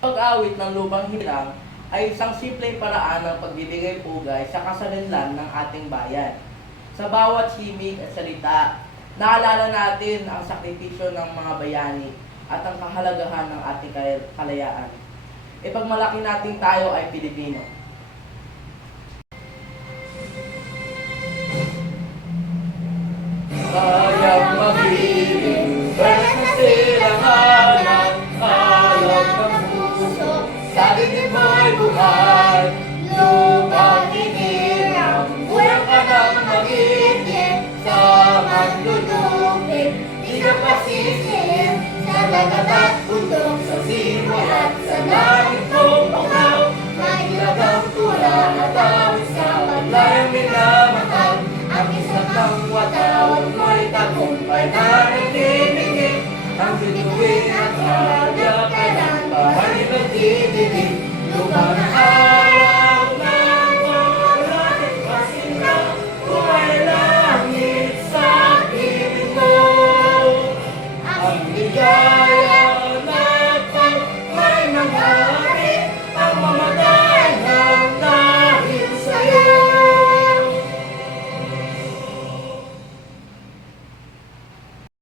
Pag-awit ng lubang hirang ay isang simpleng paraan ng pagbibigay pugay sa kasalanlan ng ating bayan. Sa bawat himig at salita, naalala natin ang sakripisyo ng mga bayani at ang kahalagahan ng ating kalayaan. Ipagmalaki natin tayo ay Pilipino. Kayang mag-ibig, beses na silanganan, alab ng puso, sa dibdib mo'y buhay. Lupang hinirang, buhay ka ng mag-ibig, sa manlulupig, di ka pasisihin, sa dagat at bundok, sa simoy at sa langit mong bakaw, mailagang tula at awit sa maglayang minamahal, ang isang ng watawag mo'y tagumpay na nagdidikit, ang bituin at alya kailan bahay nagdidilig, lubang na araw ng pagkalating pasila, buhay langit sa ibig mo, ang bigay